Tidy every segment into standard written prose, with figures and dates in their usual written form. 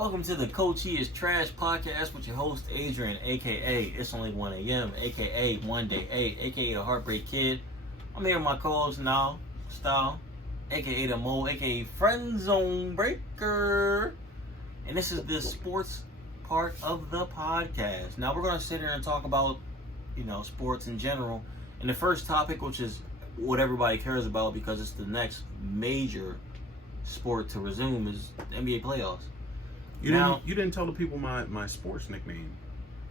Welcome to the Coach He is Trash podcast with your host Adrian, aka It's Only 1 a.m., aka One Day 8, aka the Heartbreak Kid. I'm here with my co-host now, Style, aka the Mo, aka Friend Zone Breaker. And this is the sports part of the podcast. Now we're gonna sit here and talk about, sports in general. And the first topic, which is what everybody cares about because it's the next major sport to resume, is the NBA playoffs. You didn't tell the people my sports nickname.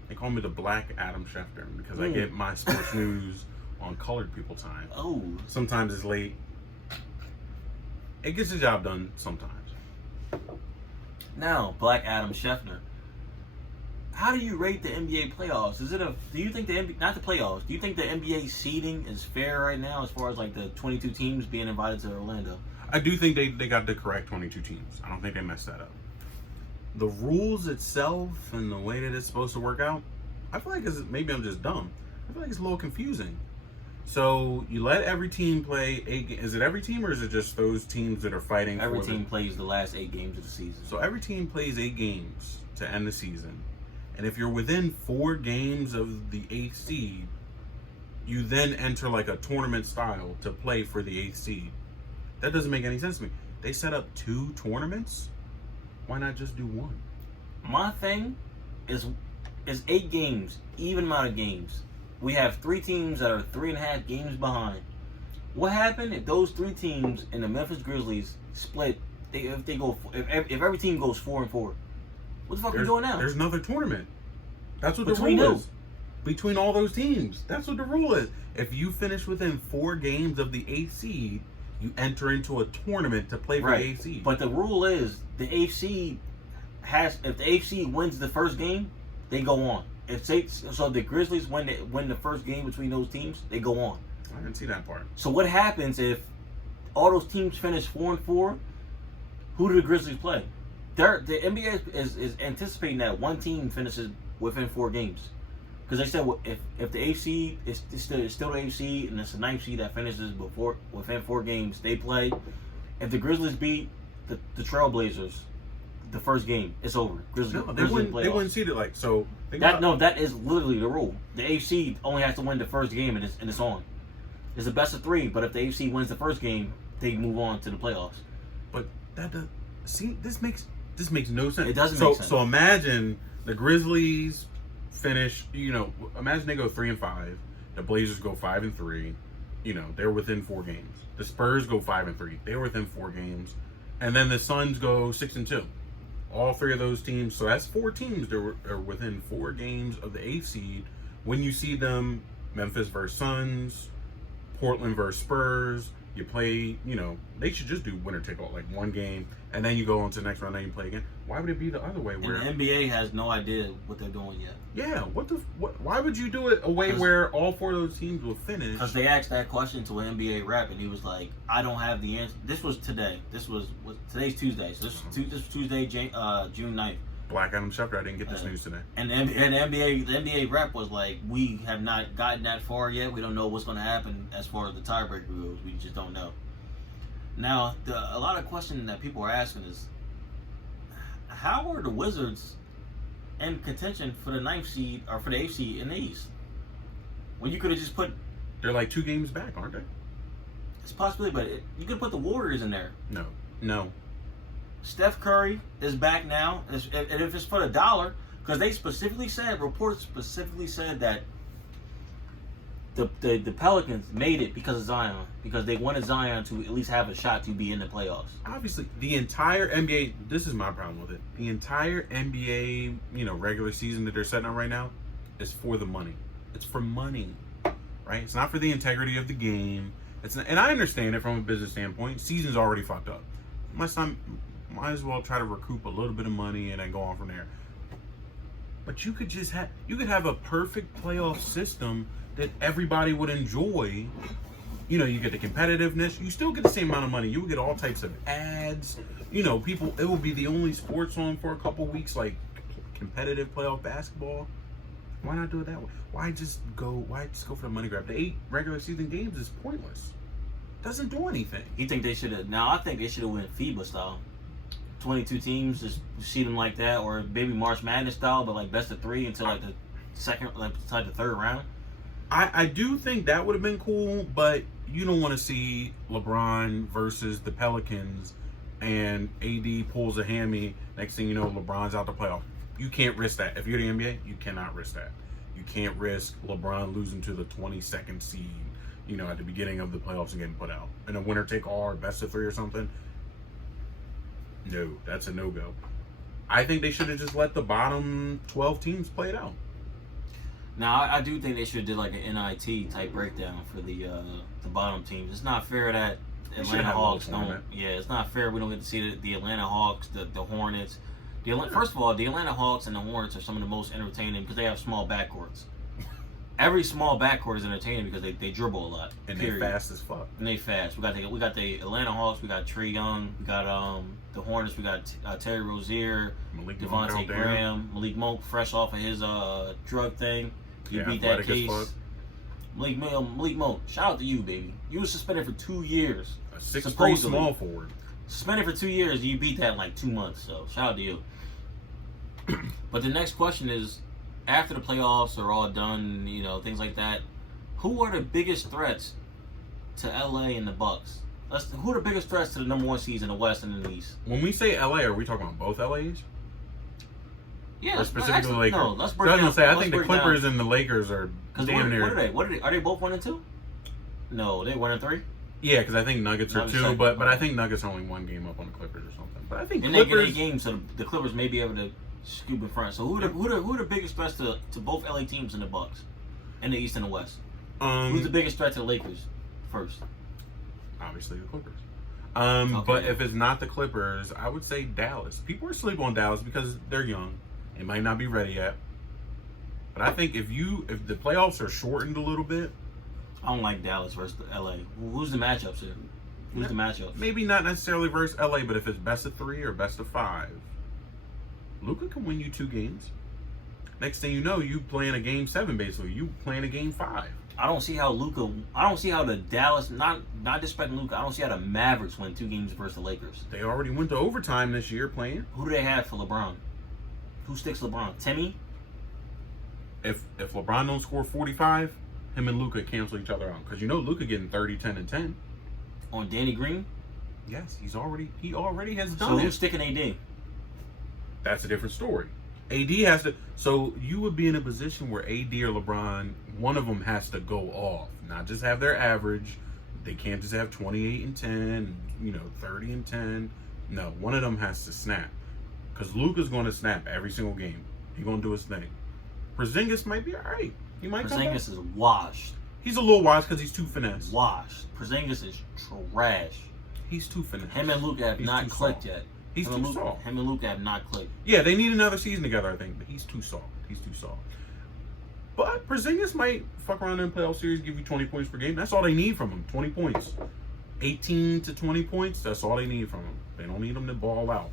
They call me the Black Adam Schefter because I get my sports news on colored people time. Oh. Sometimes it's late. It gets the job done sometimes. Now, Black Adam Schefter. How do you rate the NBA playoffs? Do you think not the playoffs, do you think the NBA seeding is fair right now as far as like the 22 teams being invited to Orlando? I do think they got the correct 22 teams. I don't think they messed that up. The rules itself and the way that it's supposed to work out, I feel like maybe I'm just dumb. I feel like it's a little confusing. So you let every team play 8 games. Is it every team or is it just those teams that are fighting? Every team plays the last 8 games of the season. So every team plays 8 games to end the season. And if you're within 4 games of the 8th seed, you then enter like a tournament style to play for the 8th seed. That doesn't make any sense to me. They set up 2 tournaments. Why not just do 1? My thing is 8 games, even amount of games. We have 3 teams that are 3.5 games behind. What happened if those 3 teams in the Memphis Grizzlies split? If every team goes 4-4, what the fuck are we doing now? There's another tournament. That's what Between the rule who? is. Between all those teams. That's what the rule is. If you finish within 4 games of the 8th seed, you enter into a tournament to play for the 8th seed. But the rule is the 8th seed if the 8th seed wins the first game, they go on. If the Grizzlies win the first game between those teams, they go on. I didn't see that part. So what happens if all those teams finish 4-4? Who do the Grizzlies play? The NBA is anticipating that one team finishes within 4 games. Because they said if the 8th seed is still the 8th seed and it's the 9th seed that finishes within 4 games, they play. If the Grizzlies beat the Trailblazers the first game, it's over. They wouldn't seed it like so. That is literally the rule. The 8th seed only has to win the first game and it's on. It's a best of 3, but if the 8th seed wins the first game, they move on to the playoffs. But this makes no sense. It doesn't make sense. So imagine the Grizzlies finish, imagine they go 3-5, the Blazers go 5-3, they're within 4 games. The Spurs go 5-3, they're within 4 games, and then the Suns go 6-2. All 3 of those teams, so that's 4 teams that are within 4 games of the 8th seed. When you see them, Memphis versus Suns, Portland versus Spurs, you play, they should just do winner take all, like 1 game, and then you go on to the next round and you play again. Why would it be the other way? Where and the NBA has no idea what they're doing yet. Yeah, why would you do it a way where all 4 of those teams will finish? Because they asked that question to an NBA rep, and he was like, "I don't have the answer." This was today. Today's Tuesday, so this was Tuesday, June 9th. Black Adam Schefter, I didn't get this news today. And the NBA rep was like, "We have not gotten that far yet. We don't know what's going to happen as far as the tiebreaker goes. We just don't know." Now, a lot of questions that people are asking is, how are the Wizards in contention for the 9th seed or for the 8th seed in the East? When you could have just put... They're like 2 games back, aren't they? It's a possibility, but you could put the Warriors in there. No. Steph Curry is back now, and if it's for $1, because reports specifically said that the Pelicans made it because of Zion, because they wanted Zion to at least have a shot to be in the playoffs. Obviously, the entire NBA, this is my problem with it. The entire NBA, regular season that they're setting up right now is for the money. It's for money, right? It's not for the integrity of the game. And I understand it from a business standpoint. Season's already fucked up. Might as well try to recoup a little bit of money and then go on from there. But you could have a perfect playoff system that everybody would enjoy. You get the competitiveness. You still get the same amount of money. You would get all types of ads. People. It will be the only sports on for a couple weeks, like competitive playoff basketball. Why not do it that way? Why just go for the money grab? The 8 regular season games is pointless. Doesn't do anything. You think they should have? Now I think they should have went FIBA style. 22 teams, just see them like that, or maybe March Madness style, but like best of 3 until like the third round. I do think that would have been cool, but you don't want to see LeBron versus the Pelicans and AD pulls a hammy. Next thing you know, LeBron's out the playoff. You can't risk that. If you're the NBA, you cannot risk that. You can't risk LeBron losing to the 22nd seed, at the beginning of the playoffs and getting put out. In a winner take all or best of 3 or something. No, that's a no-go. I think they should have just let the bottom 12 teams play it out. Now, I do think they should have did like an NIT type breakdown for the bottom teams. It's not fair that Atlanta Hawks don't. Yeah, it's not fair. We don't get to see the Atlanta Hawks, the Hornets. First of all, the Atlanta Hawks and the Hornets are some of the most entertaining because they have small backcourts. Every small backcourt is entertaining because they dribble a lot. And they're fast as fuck. And they fast. We got the Atlanta Hawks. We got Trae Young. We got the Hornets. We got Terry Rozier, Devontae Graham, Malik Monk, fresh off of his drug thing. You beat that case. Malik Monk, shout out to you, baby. You were suspended for 2 years. A 6'3" small forward. Suspended for 2 years, and you beat that in like 2 months. So shout out to you. But the next question is, after the playoffs are all done, things like that, who are the biggest threats to LA and the Bucks? Who are the biggest threats to the number 1 seeds in the West and in the East? When we say LA, are we talking about both LAs? Yeah, or specifically Lakers. No, let's break down. I think the Clippers and the Lakers are damn near. What are they? Are they both 1 and 2? No, they 1 and 3. Yeah, because I think Nuggets are 2, but I think Nuggets are only 1 game up on the Clippers or something. But I think and Clippers, they get a game, so the Clippers may be able to scoop in front. So who are the biggest threats to both LA teams in the Bucks, in the East and the West? Who's the biggest threat to the Lakers first? Obviously the Clippers. Okay. But if it's not the Clippers, I would say Dallas. People are sleeping on Dallas because they're young. They might not be ready yet. But I think if the playoffs are shortened a little bit, I don't like Dallas versus LA. Who's the matchups here? Who's the matchups? Maybe not necessarily versus LA, but if it's best of 3 or best of 5, Luka can win you 2 games. Next thing you know, you playing a game 7 basically. You playing a game 5. I don't see how the Dallas, not disrespecting Luka, I don't see how the Mavericks win 2 games versus the Lakers. They already went to overtime this year playing. Who do they have for LeBron? Who sticks LeBron? Timmy? If LeBron don't score 45, him and Luka cancel each other out. Because Luka getting 30, 10, and 10. On Danny Green? Yes, he already has done So it. who's sticking AD? That's a different story. AD has to. So you would be in a position where AD or LeBron, one of them has to go off, not just have their average. They can't just have 28 and 10, 30 and 10. No, one of them has to snap. Because Luka's going to snap every single game. He's going to do his thing. Porzingis might be all right. He might come back. Porzingis is washed. He's a little washed because he's too finesse. Washed. Porzingis is trash. He's too finesse. Him and Luka have not clicked yet. He's too soft. Him and Luka have not clicked. Yeah, they need another season together, I think. But he's too soft. But Porzingis might fuck around in the playoff series, give you 20 points per game. That's all they need from him. 20 points. 18 to 20 points, that's all they need from him. They don't need him to ball out.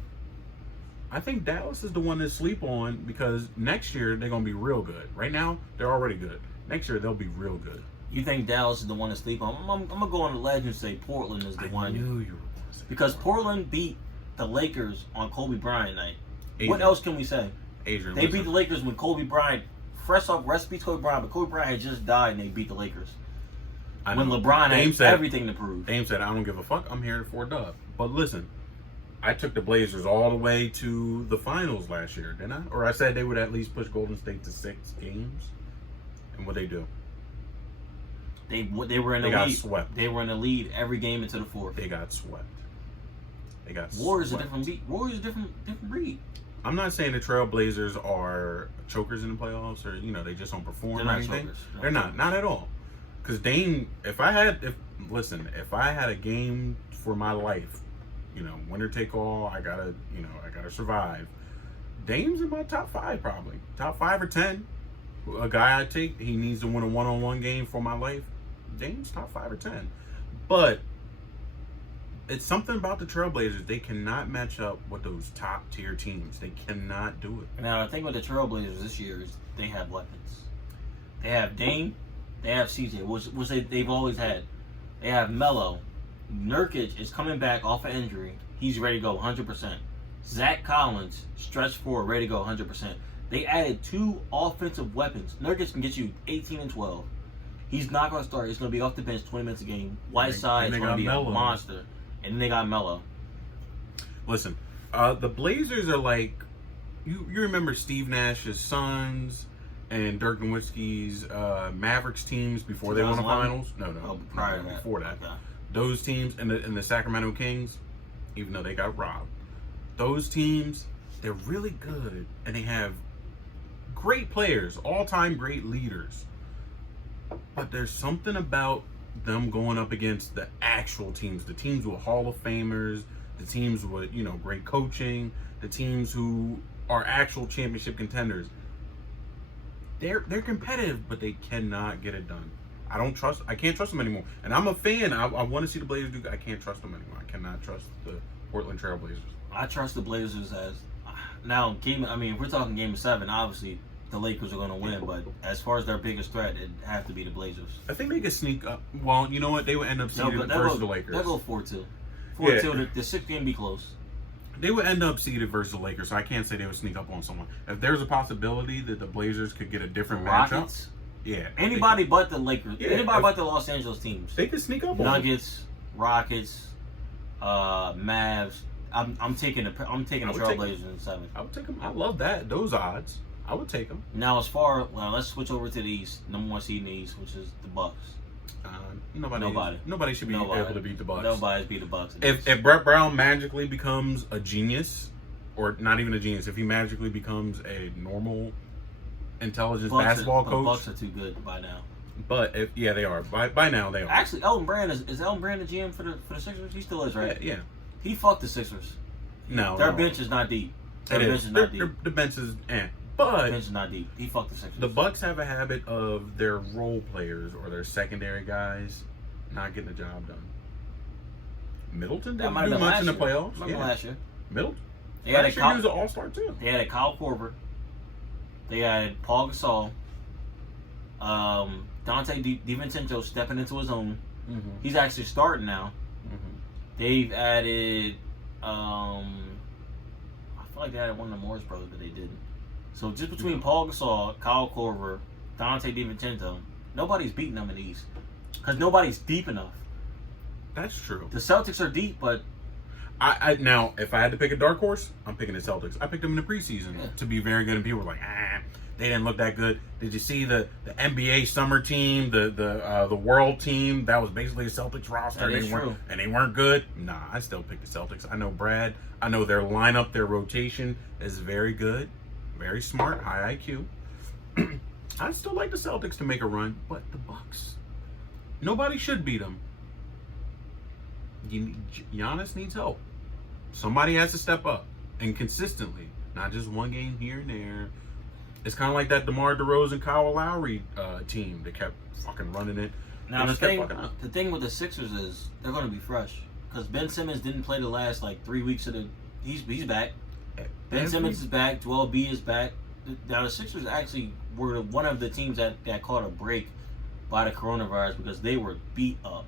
I think Dallas is the one to sleep on because next year they're going to be real good. Right now, they're already good. Next year, they'll be real good. You think Dallas is the one to sleep on? I'm going to go on the ledge and say Portland is the one. I knew you were going to say because Portland beat the Lakers on Kobe Bryant night. Adrian. What else can we say? Adrian, they beat the Lakers with Kobe Bryant, fresh off recipe Kobe Bryant, but Kobe Bryant had just died and they beat the Lakers. When LeBron had everything to prove. Dame said, I don't give a fuck. I'm here for a dub. But listen, I took the Blazers all the way to the finals last year, didn't I? Or I said they would at least push Golden State to 6 games. And what they do? They were in the lead. They got swept. They were in the lead every game into the fourth. They got swept. Warriors a different beat. Warriors a different breed. I'm not saying the Trailblazers are chokers in the playoffs or they just don't perform or anything. They're not at all. Because Dame, if I had a game for my life, winner take all, I gotta survive. Dame's in my top 5 probably, top 5 or 10. A guy I take, he needs to win a one-on-one game for my life. Dame's top 5 or 10, but it's something about the Trailblazers. They cannot match up with those top tier teams. They cannot do it. Now the thing with the Trailblazers this year is they have weapons. They have Dame. They have CJ, which they've always had. They have Melo. Nurkic is coming back off an injury. He's ready to go 100%. Zach Collins, stretch forward, ready to go 100%. They added 2 offensive weapons. Nurkic can get you 18 and 12. He's not going to start. He's going to be off the bench 20 minutes a game. Whiteside is going to be a monster. And then they got Melo. Listen, the Blazers are like, you remember Steve Nash's Suns and Dirk Nowitzki's Mavericks teams before they won the finals? No. Prior to that. Before that. Okay. Those teams and the Sacramento Kings, even though they got robbed, those teams, they're really good. And they have great players, all-time great leaders. But there's something about them going up against the actual teams, the teams with Hall of Famers, the teams with, great coaching, the teams who are actual championship contenders. They're competitive, but they cannot get it done. I can't trust them anymore. And I'm a fan. I want to see the Blazers do. I can't trust them anymore. I cannot trust the Portland Trail Blazers. I trust the Blazers as now if we're talking game 7, obviously the Lakers are going to win, but as far as their biggest threat, it'd have to be the Blazers. I think they could sneak up. Well, you know what? They would end up seeded versus the Lakers. They'll go 4-2. 4-2. The 6th game be close. They would end up seeded versus the Lakers, so I can't say they would sneak up on someone. If there's a possibility that the Blazers could get a different matchup, anybody but the Lakers, anybody but the Los Angeles teams, they could sneak up on Nuggets, Rockets, Mavs. I'm taking the Trailblazers in 7. I would take them. I love those odds. I would take them. Now, let's switch over to the East. Number 1 seed in the East, which is the Bucks. Nobody should be able to beat the Bucks. Nobody's beat the Bucks. If Brett Brown magically becomes a genius, or not even a genius, if he magically becomes a normal intelligence basketball coach, the Bucks are too good by now. But they are. By now they are. Actually, Elton Brand is Elton Brand the GM for the Sixers? He still is, right? Yeah. He fucked the Sixers. No, their bench is not deep. Their bench is not deep. The bench is But the bench is not deep. He fucked the Sixers. The Bucks have a habit of their role players or their secondary guys not getting the job done. Middleton didn't do much in the playoffs. Remember last year? Middleton? He was an all-star too. They had a Kyle Korver. They had Paul Gasol. Dante DiVincenzo stepping into his own. Mm-hmm. He's actually starting now. Mm-hmm. They've added, I feel like they added one of the Morris brothers, but they didn't. So just between Paul Gasol, Kyle Korver, Dante DiVincenzo, nobody's beating them in the East. Because nobody's deep enough. That's true. The Celtics are deep, but... Now, if I had to pick a dark horse, I'm picking the Celtics. I picked them in the preseason to be very good, and people were like, they didn't look that good. Did you see the NBA summer team, the world team? That was basically a Celtics roster. And they weren't good. Nah, I still pick the Celtics. I know Brad. I know their lineup, their rotation is very good, very smart, high IQ. I still like the Celtics to make a run, but the Bucks, nobody should beat them. Giannis needs help. Somebody has to step up and consistently, not just one game here and there. It's kind of like that DeMar DeRozan, Kyle Lowry team that kept fucking running it. Now the thing with the Sixers is they're going to be fresh because Ben Simmons didn't play the last 3 weeks of the. He's back. Ben Simmons is back. Joel B is back. Now the Sixers actually were one of the teams that caught a break by the coronavirus because they were beat up.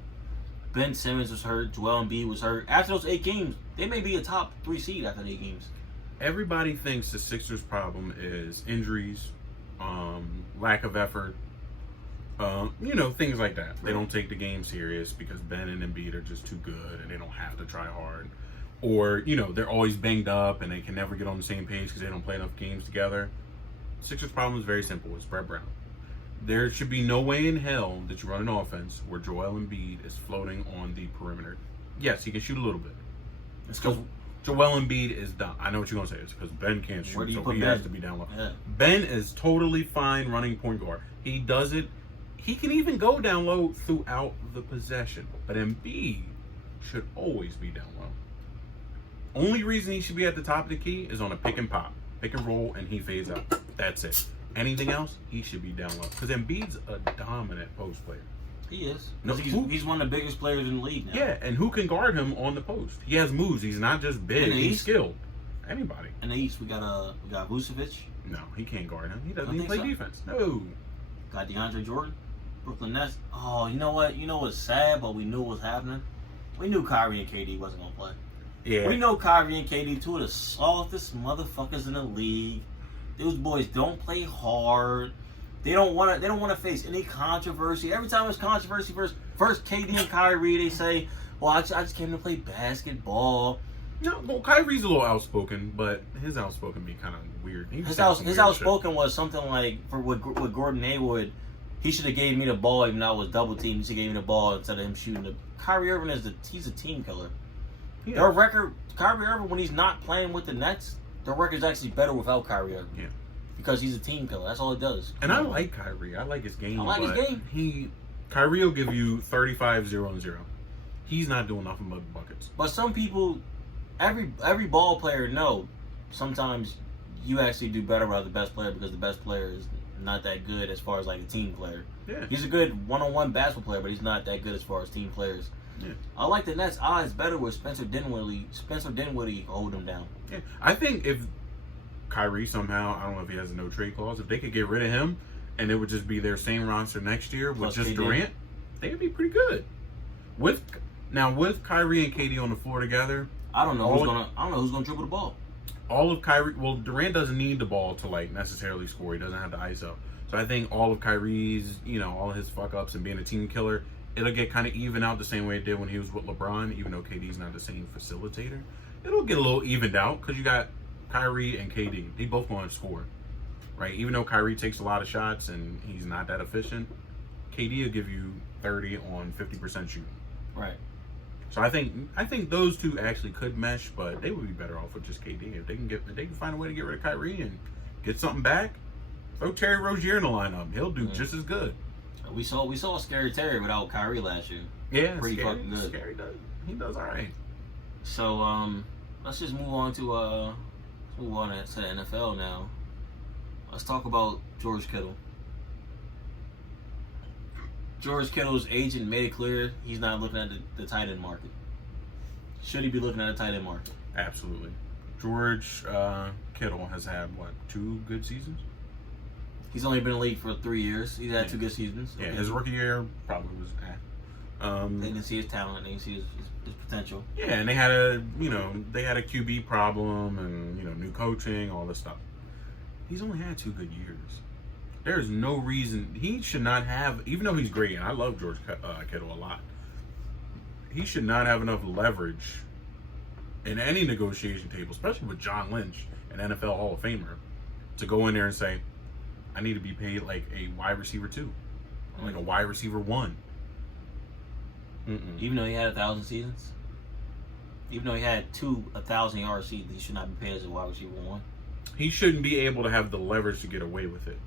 Ben Simmons was hurt. Joel Embiid was hurt. After those 8 games, they may be a top 3 seed after the 8 games. Everybody thinks the Sixers' problem is injuries, lack of effort, things like that. Right. They don't take the game serious because Ben and Embiid are just too good and they don't have to try hard. Or, they're always banged up and they can never get on the same page because they don't play enough games together. Sixers' problem is very simple. It's Brett Brown. There should be no way in hell that you run an offense where Joel Embiid is floating on the perimeter. Yes, he can shoot a little bit. It's because Joel Embiid is down. I know what you're going to say. It's because Ben can't shoot, so he has to be down low. Yeah. Ben is totally fine running point guard. He does it. He can even go down low throughout the possession. But Embiid should always be down low. Only reason he should be at the top of the key is on a pick and pop. Pick and roll, and he fades out. That's it. Anything else, he should be down low. Because Embiid's a dominant post player. He is. He's one of the biggest players in the league now. Yeah, and who can guard him on the post? He has moves. He's not just big. He's skilled. Anybody. In the East, we got Vucevic. No, he can't guard him. He doesn't even play defense. No. Got DeAndre Jordan. Brooklyn Nets. Oh, you know what? You know what's sad, but we knew what was happening? We knew Kyrie and KD wasn't going to play. Yeah. We know Kyrie and KD, two of the softest motherfuckers in the league. Those boys don't play hard. They don't want to face any controversy. Every time there's controversy, first KD and Kyrie, they say, "Well, I just came to play basketball." No, well, Kyrie's a little outspoken, but his outspoken be kind of weird. His outspoken was something like with Gordon Hayward. He should have gave me the ball even though I was double teamed. He should have gave me the ball instead of him shooting the. Kyrie Irving he's a team killer. Yeah. Their record, Kyrie Irving, when he's not playing with the Nets, their record's actually better without Kyrie Irving. Yeah. Because he's a team killer. That's all it does. And I like Kyrie. I like his game. I like his game. Kyrie will give you 35, 0, and 0. He's not doing nothing but buckets. But some people, every ball player know sometimes you actually do better without the best player because the best player is not that good as far as like a team player. Yeah. He's a good one-on-one basketball player, but he's not that good as far as team players. Yeah. I like the Nets' odds better with Spencer Dinwiddie. Spencer Dinwiddie hold him down. Yeah. I think if Kyrie somehow, I don't know if he has a no trade clause, if they could get rid of him and it would just be their same roster next year with Plus just KD. Durant, they would be pretty good. With Kyrie and KD on the floor together, I don't know who's gonna dribble the ball. all of Kyrie, well, Durant doesn't need the ball to like necessarily score. He doesn't have the ISO. So I think all of Kyrie's, all of his fuck ups and being a team killer, it'll get kind of even out the same way it did when he was with LeBron, even though KD's not the same facilitator. It'll get a little evened out because you got Kyrie and KD. They both want to score, right? Even though Kyrie takes a lot of shots and he's not that efficient, KD will give you 30 on 50% shooting. Right. So I think those two actually could mesh, but they would be better off with just KD if they can find a way to get rid of Kyrie and get something back. Throw Terry Rozier in the lineup; he'll do just as good. We saw Scary Terry without Kyrie last year. Yeah, Pretty fucking good. Scary does. He does all right. So let's just move on to the NFL now. Let's talk about George Kittle. George Kittle's agent made it clear he's not looking at the tight end market. Should he be looking at a tight end market? Absolutely. George Kittle has had, 2 good seasons? He's only been in the league for 3 years. He's had 2 good seasons. Yeah, his rookie year probably was They didn't see his talent. They didn't see his potential. Yeah, and they had a QB problem and, new coaching, all this stuff. He's only had 2 good years. There's no reason he should not have, even though he's great, and I love George Kittle a lot, he should not have enough leverage in any negotiation table, especially with John Lynch, an NFL Hall of Famer, to go in there and say, I need to be paid like a wide receiver 2, or like a wide receiver 1. Even though he had 1,000 seasons? Even though he had 2 1,000-yard seasons, he should not be paid as a wide receiver 1? He shouldn't be able to have the leverage to get away with it.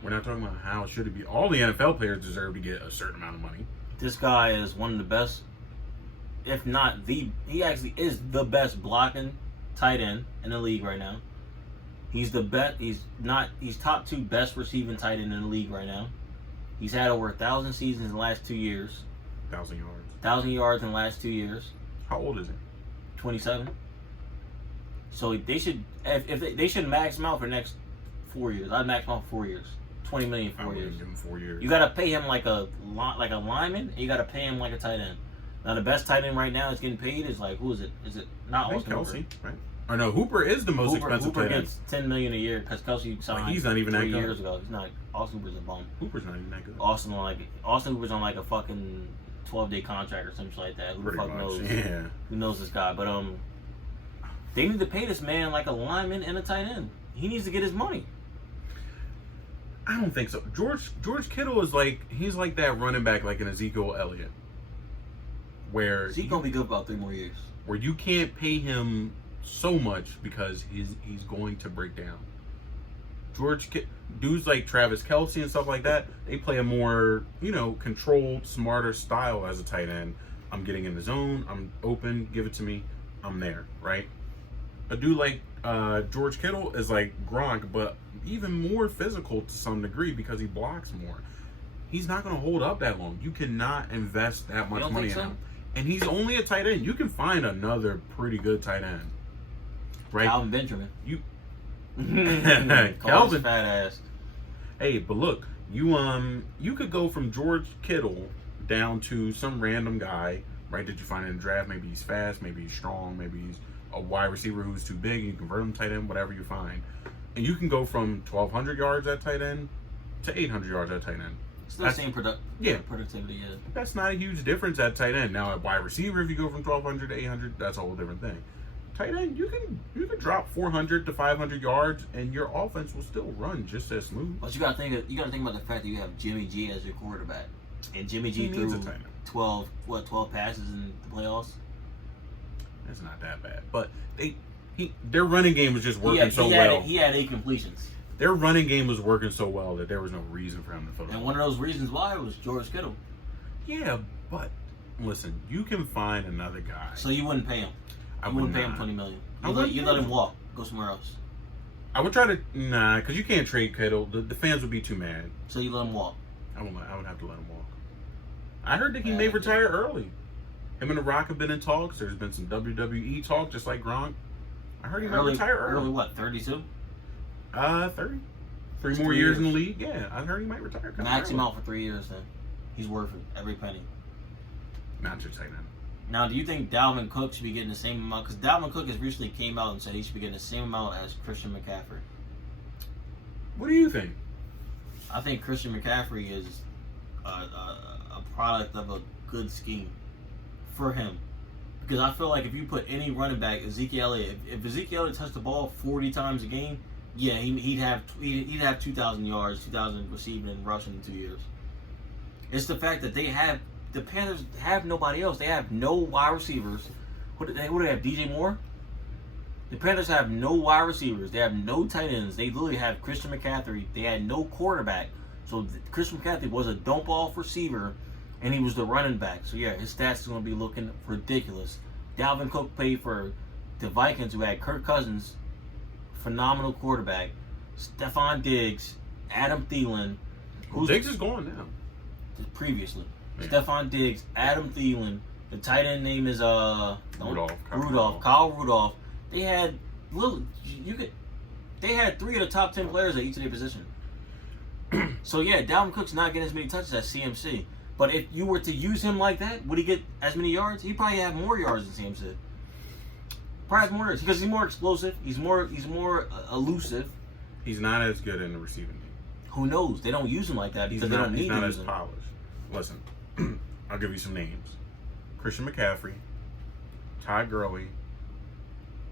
We're not talking about how it should be. All the NFL players deserve to get a certain amount of money. This guy is one of the best, if not he actually is the best blocking tight end in the league right now. He's the best. He's top 2 best receiving tight end in the league right now. He's had over 1,000 seasons in the last 2 years. 1,000 yards. 1,000 yards in the last 2 years. How old is he? 27. So they should they should max him out for the next 4 years. I'd max him out for 4 years. 20 million 4 years. Give him 4 years. You gotta pay him like a lineman, and you gotta pay him like a tight end. Now the best tight end right now is getting paid is like, who is it? Is it not Austin Kelsey, Hooper? right? Or no, Hooper is the most expensive Hooper tight end. gets $10 million a year because Kelsey signed. He's not even that 3 good. years ago. He's not. Austin Hooper's a bum. Hooper's not even that good. Austin Hooper's on like a fucking 12-day contract or something like that. Who the fuck knows? Yeah. Who knows this guy? But they need to pay this man like a lineman and a tight end. He needs to get his money. I don't think so. George Kittle is he's like that running back like an Ezekiel Elliott. Where He's gonna be good for about 3 more years. Where you can't pay him so much because he's going to break down. Dudes like Travis Kelce and stuff like that, they play a more, controlled, smarter style as a tight end. I'm getting in the zone, I'm open, give it to me, I'm there, right? A dude like George Kittle is like Gronk, but even more physical to some degree because he blocks more. He's not going to hold up that long. You cannot invest that much money in him. And he's only a tight end. You can find another pretty good tight end. Right? Calvin Benjamin. Calvin fat ass. Hey, but look, you could go from George Kittle down to some random guy right? Did you find in the draft? Maybe he's fast, maybe he's strong, maybe he's a wide receiver who's too big, and you convert him to tight end, whatever you find. And you can go from 1,200 yards at tight end to 800 yards at tight end. Still the same productivity, yeah. That's not a huge difference at tight end. Now at wide receiver, if you go from 1,200 to 800, that's a whole different thing. Tight end, you can drop 400 to 500 yards, and your offense will still run just as smooth. But you gotta think about the fact that you have Jimmy G as your quarterback, and Jimmy G threw 12 passes in the playoffs. It's not that bad, but their running game was just working so well. He had 8 completions. Their running game was working so well that there was no reason for him to throw the ball. And one of those reasons why was George Kittle. Yeah, but listen, you can find another guy. So you wouldn't pay him. You wouldn't pay him $20 million. You let him walk. Go somewhere else. I would try to because you can't trade Kittle. The fans would be too mad. So you let him walk. I would have to let him walk. I heard that he may retire early. Him and The Rock have been in talks. There's been some WWE talk, just like Gronk. I heard he might retire early. Early what? 32? 30. Three more years in the league. Yeah, I heard he might retire. Max him out for 3 years then. He's worth it. Every penny. Not your tight end. Now, do you think Dalvin Cook should be getting the same amount? Because Dalvin Cook has recently came out and said he should be getting the same amount as Christian McCaffrey. What do you think? I think Christian McCaffrey is a product of a good scheme for him. Because I feel like if you put any running back, Ezekiel Elliott, if Ezekiel Elliott touched the ball 40 times a game, yeah, he'd have 2,000 yards, 2,000 receiving and rushing in 2 years. It's the fact that the Panthers have nobody else. They have no wide receivers. What do they have? DJ Moore? The Panthers have no wide receivers. They have no tight ends. They literally have Christian McCaffrey. They had no quarterback. So Christian McCaffrey was a dump off receiver, and he was the running back. So yeah, his stats are going to be looking ridiculous. Dalvin Cook played for the Vikings, who had Kirk Cousins, phenomenal quarterback, Stephon Diggs, Adam Thielen. Diggs is gone now. Previously. Yeah. Stephon Diggs, Adam Thielen. The tight end name is Kyle Rudolph. They had they had 3 of the top 10 players at each of their position. So yeah, Dalvin Cook's not getting as many touches as CMC. But if you were to use him like that, would he get as many yards? He'd probably have more yards than CMC. Probably more yards because he's more explosive. He's more elusive. He's not as good in the receiving game. Who knows? They don't use him like that because they don't need to use him. He's not as polished. Listen, I'll give you some names: Christian McCaffrey, Todd Gurley,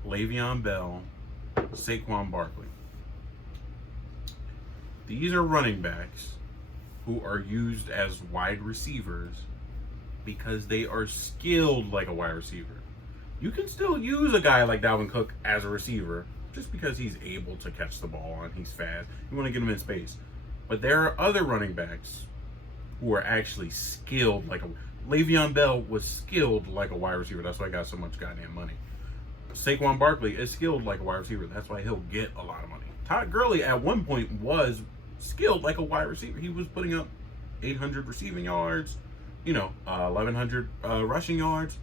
Le'Veon Bell, Saquon Barkley. These are running backs who are used as wide receivers because they are skilled like a wide receiver. You can still use a guy like Dalvin Cook as a receiver just because he's able to catch the ball and he's fast. You want to get him in space. But there are other running backs who are actually skilled like a... Le'Veon Bell was skilled like a wide receiver. That's why he got so much goddamn money. Saquon Barkley is skilled like a wide receiver. That's why he'll get a lot of money. Todd Gurley at one point was skilled like a wide receiver. He was putting up 800 receiving yards, 1,100 rushing yards.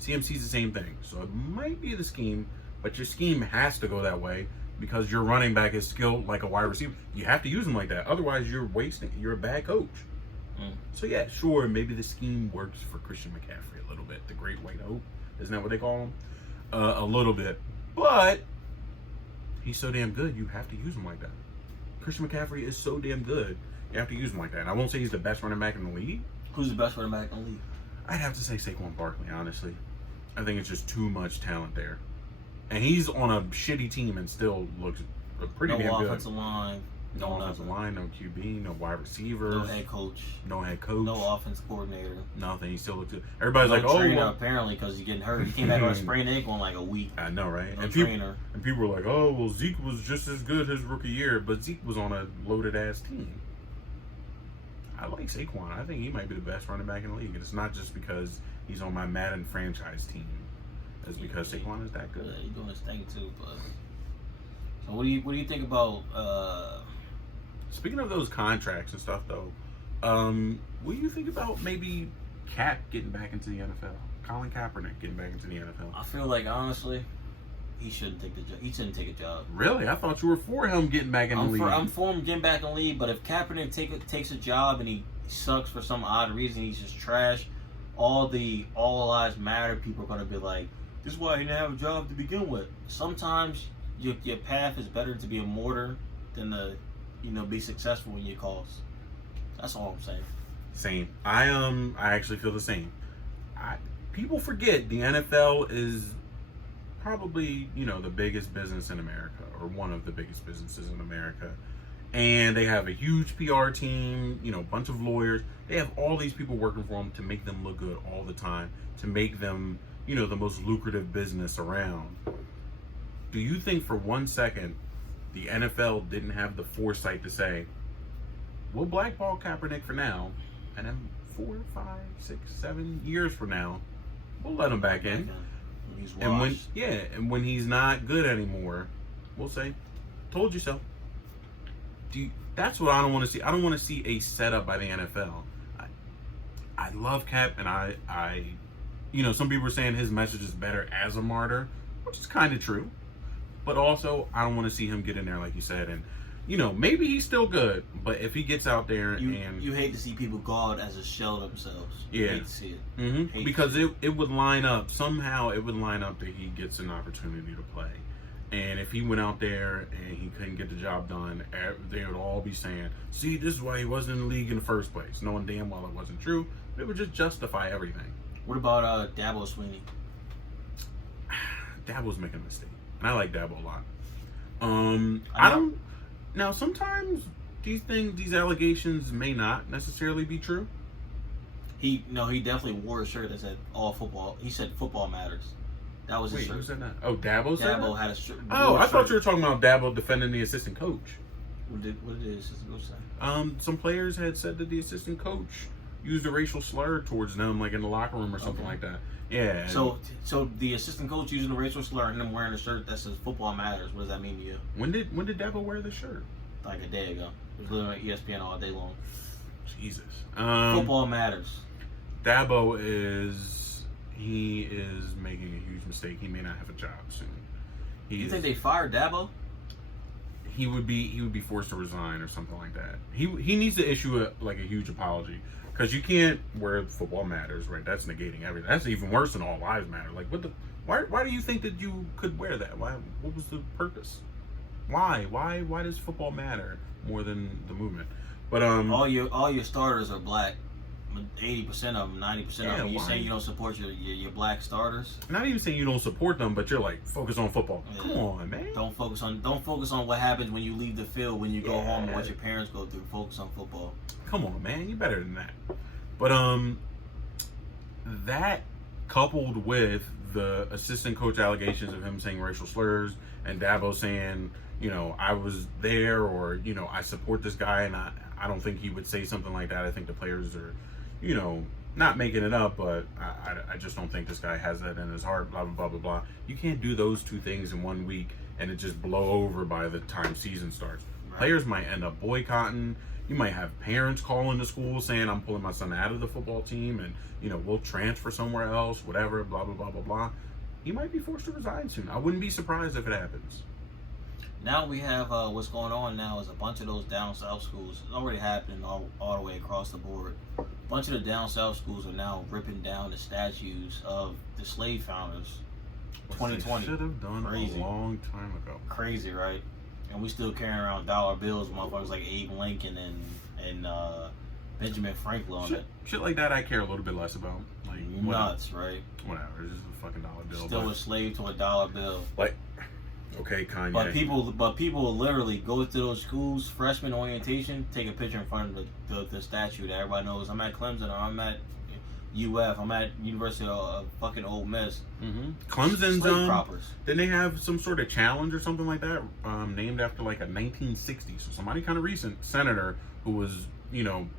CMC's the same thing. So it might be the scheme, but your scheme has to go that way because your running back is skilled like a wide receiver. You have to use him like that. Otherwise, you're wasting. You're a bad coach. So yeah, sure, maybe the scheme works for Christian McCaffrey a little bit. The Great White Hope, isn't that what they call him? A little bit, but he's so damn good. You have to use him like that. Christian McCaffrey is so damn good. You have to use him like that. And I won't say he's the best running back in the league. Who's the best running back in the league? I'd have to say Saquon Barkley, honestly. I think it's just too much talent there. And he's on a shitty team and still looks pretty damn good. No offensive line. No offensive line, no QB, no wide receivers. No head coach. No head coach. No offense coordinator. Nothing. He still looks good. Everybody's like, oh, trainer, apparently, because he's getting hurt. He came back on a sprained ankle in like a week. I know, right? No and trainer. People were like, oh, well, Zeke was just as good his rookie year, but Zeke was on a loaded-ass team. I like Saquon. I think he might be the best running back in the league. And it's not just because he's on my Madden franchise team. It's because Saquon is that good. Yeah, he's doing his thing, too. But so what do you think about... Speaking of those contracts and stuff, though, what do you think about maybe Cap getting back into the NFL? Colin Kaepernick getting back into the NFL? I feel like, honestly, he shouldn't take the job. He shouldn't take a job. Really? I thought you were for him getting back in the league. I'm for him getting back in the league, but if Kaepernick takes a job and he sucks for some odd reason, he's just trash, all lives matter people are gonna be like, this is why he didn't have a job to begin with. Sometimes your path is better to be a martyr than to, be successful in your cause. That's all I'm saying. Same. I actually feel the same. People forget the NFL is probably, the biggest business in America, or one of the biggest businesses in America. And they have a huge PR team, a bunch of lawyers. They have all these people working for them to make them look good all the time, to make them, the most lucrative business around. Do you think for 1 second the NFL didn't have the foresight to say, we'll blackball Kaepernick for now, and then 4, 5, 6, 7 years from now, we'll let him back in. He's And washed. when he's not good anymore, we'll say, "Told you so." That's what I don't want to see. I don't want to see a setup by the NFL. I love Cap, and I some people are saying his message is better as a martyr, which is kind of true. But also, I don't want to see him get in there like you said, and maybe he's still good, but if he gets out there and you hate to see people go out as a shell themselves. You Yeah. hate to see it. Mm-hmm. Because it would line up somehow. It would line up that he gets an opportunity to play, and if he went out there and he couldn't get the job done, they would all be saying, "See, this is why he wasn't in the league in the first place," knowing damn well it wasn't true. It would just justify everything. What about Dabo Swinney? Dabo's making a mistake, and I like Dabo a lot. I don't. Now, sometimes these allegations may not necessarily be true. He definitely wore a shirt that said all football. He said football matters. That was his Wait, shirt. who said that? Oh, Dabo said Dabo that? had a shirt. Oh, I thought you were talking about Dabo defending the assistant coach. What did his assistant coach say? Some players had said that the assistant coach used a racial slur towards them, like in the locker room or something like that. Yeah. So the assistant coach using a racial slur and him wearing a shirt that says football matters. What does that mean to you? When did Dabo wear the shirt? Like a day ago. It was literally on ESPN all day long. Jesus. Football matters. Dabo is making a huge mistake. He may not have a job soon. You think they fired Dabo? He would be forced to resign or something like that. He needs to issue a huge apology, because you can't wear football matters, right? That's negating everything. That's even worse than all lives matter. Like, why do you think that you could wear that? What was the purpose? Why does football matter more than the movement? But all your starters are black. 80% of them, 90% of them. You why? saying you don't support your black starters? Not even saying you don't support them, but you're like, focus on football. Yeah. Come on, man. Don't focus on what happens when you leave the field, when you go home, and what your parents go through. Focus on football. Come on, man. You're better than that. But that coupled with the assistant coach allegations of him saying racial slurs, and Dabo saying, I was there, or I support this guy, and I don't think he would say something like that. I think the players are, not making it up, but I just don't think this guy has that in his heart, blah, blah, blah, blah, blah. You can't do those two things in 1 week and it just blow over by the time season starts. Right. Players might end up boycotting. You might have parents calling the school saying, I'm pulling my son out of the football team and, we'll transfer somewhere else, whatever, blah, blah, blah, blah, blah. He might be forced to resign soon. I wouldn't be surprised if it happens. Now we have what's going on now is a bunch of those down south schools. It's already happening all the way across the board. A bunch of the down south schools are now ripping down the statues of the slave founders. 2020 should have done Crazy. A long time ago. Crazy, right? And we still carrying around dollar bills, motherfuckers like Abe Lincoln and Benjamin Franklin on it. Shit like that I care a little bit less about. Like Nuts, right? Whatever. It's just a fucking dollar bill. Still a slave to a dollar bill. Like, okay, Kanye. But people will literally go to those schools, freshman orientation, take a picture in front of the statue that everybody knows. I'm at Clemson, or I'm at UF, I'm at University of fucking Ole Miss. Mm-hmm. Clemson's didn't they have some sort of challenge or something like that, named after like a 1960s, so somebody kind of recent senator who was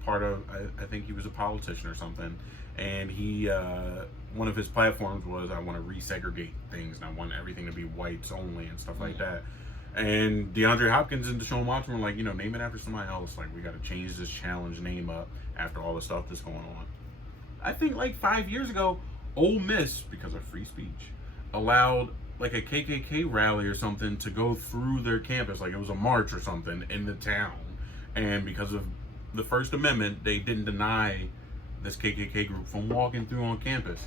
part of, I think he was a politician or something, and he one of his platforms was, I want to resegregate things and I want everything to be whites only and stuff like that. And DeAndre Hopkins and Deshaun Watson were like, name it after somebody else. Like, we got to change this challenge name up after all the stuff that's going on. I think like 5 years ago, Ole Miss, because of free speech, allowed like a KKK rally or something to go through their campus. Like, it was a march or something in the town. And because of the First Amendment, they didn't deny this KKK group from walking through on campus.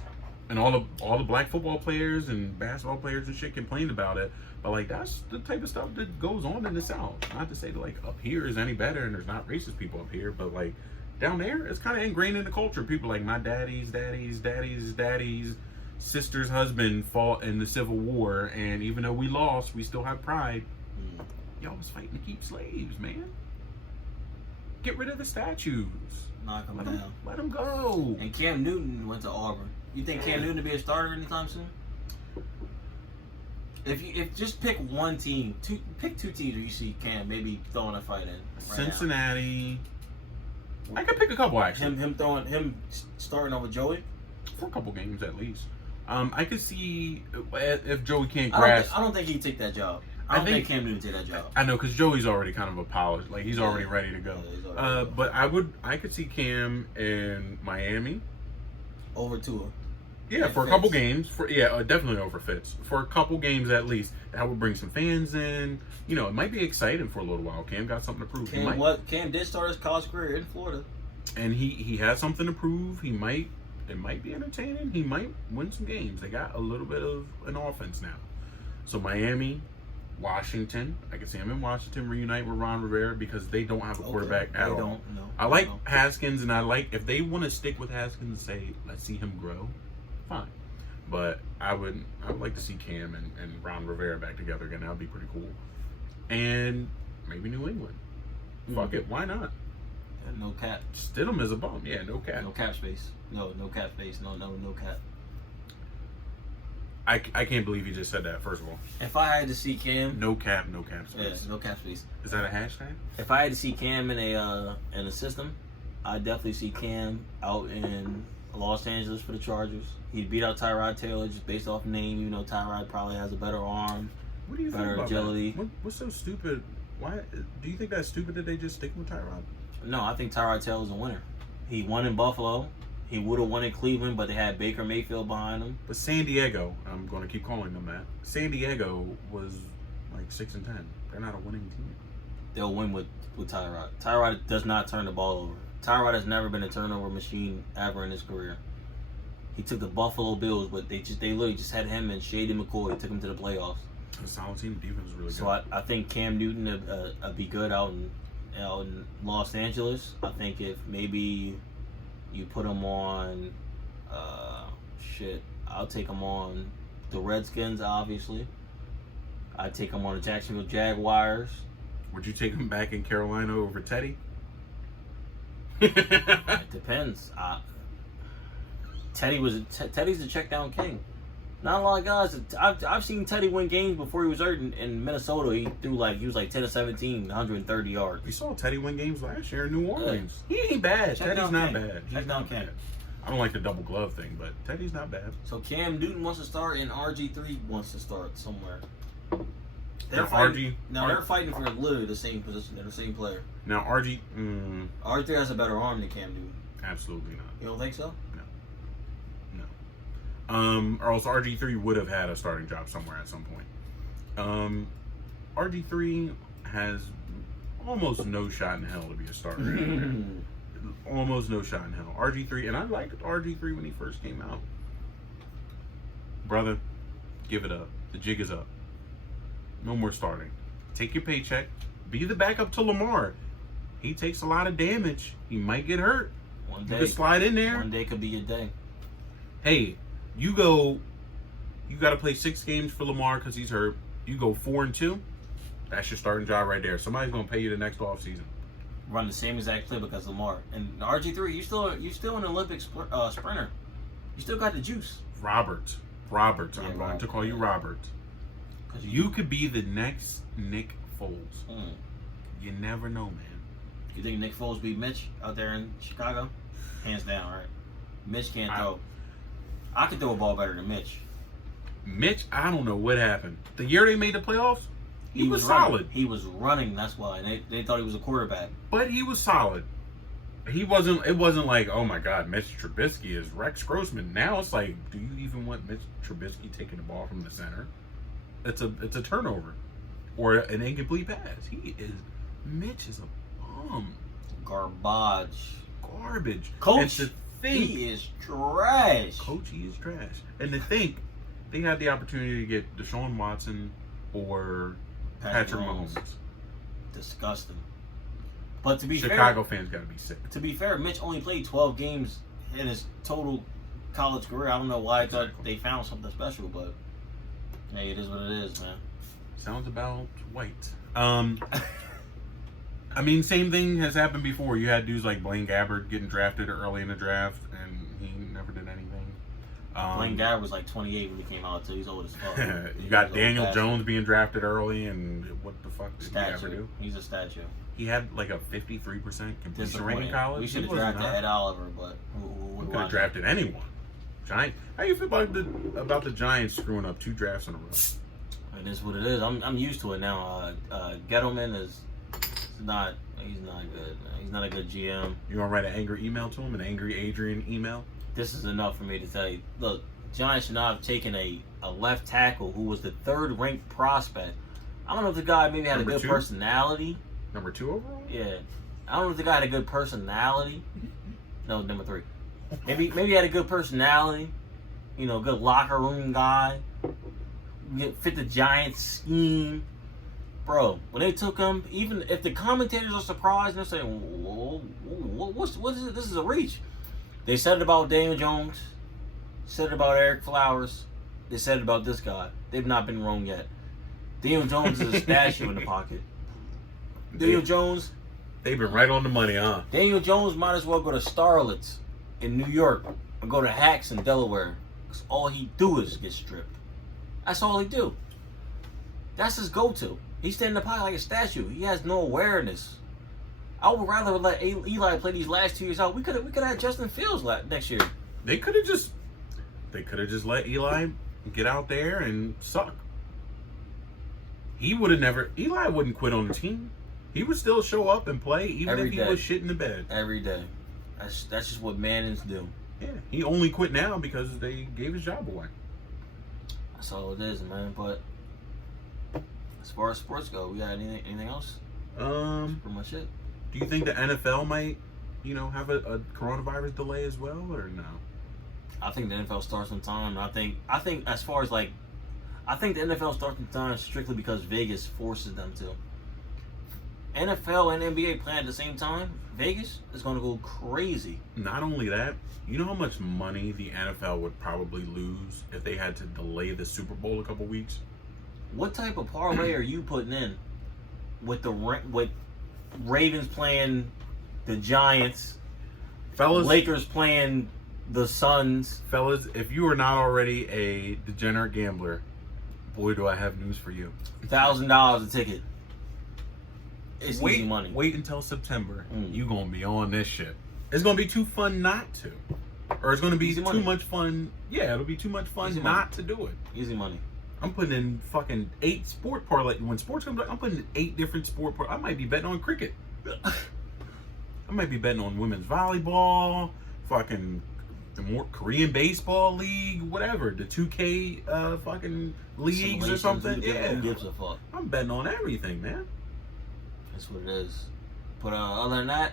And all the black football players and basketball players and shit complained about it. But like that's the type of stuff that goes on in the South. Not to say that like up here is any better and there's not racist people up here, but like down there it's kind of ingrained in the culture. People like my daddy's sister's husband fought in the Civil War, and even though we lost, we still have pride. Y'all was fighting to keep slaves, man. Get rid of the statues. Knock them down. Let them go. And Cam Newton went to Auburn. You think Cam Newton to be a starter anytime soon? If just pick one team, pick two teams where you see Cam maybe throwing a fight in. Right Cincinnati. Now. I could pick a couple actually. Him starting over Joey for a couple games at least. I could see if Joey can't grasp. I don't think he'd take that job. I don't think Cam Newton take that job. I know because Joey's already kind of a polished, like he's already ready to go. Yeah, but I could see Cam in Miami over Tua. Yeah, for a couple games. Definitely over Fitz. For a couple games at least. That would bring some fans in. You know, it might be exciting for a little while. Cam got something to prove. Cam did start his college career in Florida. And he has something to prove. It might be entertaining. He might win some games. They got a little bit of an offense now. So Miami, Washington. I can see him in Washington reunite with Ron Rivera because they don't have a quarterback at all. I like Haskins, and I like if they want to stick with Haskins and say, let's see him grow. Fine, but I would like to see Cam and Ron Rivera back together again. That would be pretty cool. And maybe New England. Fuck it, why not? No cap. Stidham is a bum. Yeah, no cap. No cap space. No cap space. No cap. I can't believe you just said that. First of all, if I had to see Cam, no cap space. Yeah, no cap space. Is that a hashtag? If I had to see Cam in a system, I'd definitely see Cam out in Los Angeles for the Chargers. He'd beat out Tyrod Taylor just based off name. You know, Tyrod probably has a better arm, what do you better think about agility. What's so stupid? Why do you think that's stupid that they just stick with Tyrod? No, I think Tyrod Taylor's a winner. He won in Buffalo. He would have won in Cleveland, but they had Baker Mayfield behind him. But San Diego, I'm going to keep calling them that. San Diego was like 6-10. They're not a winning team. They'll win with Tyrod. Tyrod does not turn the ball over. Tyrod has never been a turnover machine ever in his career. He took the Buffalo Bills, but they literally just had him and Shady McCoy. Took him to the playoffs. A solid team. The defense was really good. So I think Cam Newton would be good out in Los Angeles. I think if maybe you put him on, I'll take him on the Redskins, obviously. I'd take him on the Jacksonville Jaguars. Would you take him back in Carolina over Teddy? It depends. Teddy's the check down king. Not a lot of guys. I've seen Teddy win games before he was hurt in Minnesota. He was like 10 of 17, 130 yards. We saw Teddy win games last year in New Orleans. He ain't bad. Teddy's not bad. Check down king. I don't like the double glove thing, but Teddy's not bad. So Cam Newton wants to start and RG3 wants to start somewhere. They're fighting for literally the same position. They're the same player. Now RG3 has a better arm than Cam Newton. Absolutely not. You don't think so? No. Or else RG3 would have had a starting job somewhere at some point. RG3 has almost no shot in hell to be a starter anywhere. Almost no shot in hell. RG3, and I liked RG3 when he first came out. Brother, give it up. The jig is up. No more starting. Take your paycheck. Be the backup to Lamar. He takes a lot of damage. He might get hurt. One day. You could slide in there. One day could be your day. Hey, you got to play 6 games for Lamar because he's hurt. You go 4-2. That's your starting job right there. Somebody's going to pay you the next offseason. Run the same exact play because Lamar. And RG3, you still an Olympic sprinter. You still got the juice. Robert. I'm going to call you Robert. You could be the next Nick Foles. You never know, man. You think Nick Foles beat Mitch out there in Chicago? Hands down, right? Mitch can't throw. I could throw a ball better than Mitch. Mitch, I don't know what happened. The year they made the playoffs, he was solid. He was running, that's why. They thought he was a quarterback. But he was solid. It wasn't like, oh my God, Mitch Trubisky is Rex Grossman. Now it's like, do you even want Mitch Trubisky taking the ball from the center? It's a turnover. Or an incomplete pass. Mitch is a bum. Garbage. Garbage. Coach. think he is trash. Coachy is trash. And to think they had the opportunity to get Deshaun Watson or Patrick Mahomes. Disgusting. But to be Chicago fans gotta be sick. To be fair, Mitch only played 12 games in his total college career. I don't know why I thought they found something special, but hey, it is what it is, man. Sounds about white. I mean, same thing has happened before. You had dudes like Blaine Gabbert getting drafted early in the draft, and he never did anything. Blaine Gabbert was like 28 when he came out, too. He's old as fuck. You got Daniel Jones being drafted early, and what the fuck did he ever do? He's a statue. He had like a 53% completion rate in college. We should have drafted Ed Oliver, but we could have drafted anyone. Giant. How you feel about the Giants screwing up 2 drafts in a row? It is what it is. I'm used to it now. Gettleman is not. He's not good, man. He's not a good GM. You gonna write an angry email to him, an angry Adrian email? This is enough for me to tell you. Look, Giants should not have taken a left tackle who was the 3rd ranked prospect. I don't know if the guy maybe had a good personality. Number 2 overall? Yeah. I don't know if the guy had a good personality. No, number 3. Maybe he had a good personality. You know, good locker room guy. Fit the Giants scheme. Bro, when they took him, even if the commentators are surprised, they're saying, whoa, what is it? This is a reach. They said it about Daniel Jones. Said it about Eric Flowers. They said it about this guy. They've not been wrong yet. Daniel Jones is a statue in the pocket. Daniel Jones. They've been right on the money, huh? Daniel Jones might as well go to Starlets in New York or go to Hacks in Delaware. Because all he do is get stripped. That's all he do. That's his go-to. He stand in the pocket like a statue. He has no awareness. I would rather let Eli play these last 2 years out. We could have had Justin Fields next year. They could have just let Eli get out there and suck. Eli wouldn't quit on the team. He would still show up and play even if he was shit in the bed. Every day. That's just what Mannings do. Yeah. He only quit now because they gave his job away. That's all it is, man. But as far as sports go, we got anything else? That's pretty much it. Do you think the NFL might, have a coronavirus delay as well, or no? I think the NFL starts on time. I think as far as I think the NFL starts on time strictly because Vegas forces them to. NFL and NBA playing at the same time, Vegas is going to go crazy. Not only that, you know how much money the NFL would probably lose if they had to delay the Super Bowl a couple weeks? What type of parlay are you putting in with Ravens playing the Giants, fellas? Lakers playing the Suns? Fellas, if you are not already a degenerate gambler, boy, do I have news for you. $1,000 a ticket. It's easy money. Wait until September. You gonna be on this shit. It's gonna be too fun not to, or it's gonna be too much fun. Yeah, it'll be too much fun not to do it. Easy money. I'm putting in fucking 8 sport parlay. When sports comes back, I'm putting in 8 different sport parlay. I might be betting on cricket. I might be betting on women's volleyball, fucking the more Korean baseball league, whatever, the 2K fucking leagues or something. Yeah, who gives a fuck? I'm betting on everything, man. That's what it is. But other than that,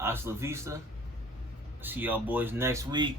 hasta la vista. See y'all boys next week.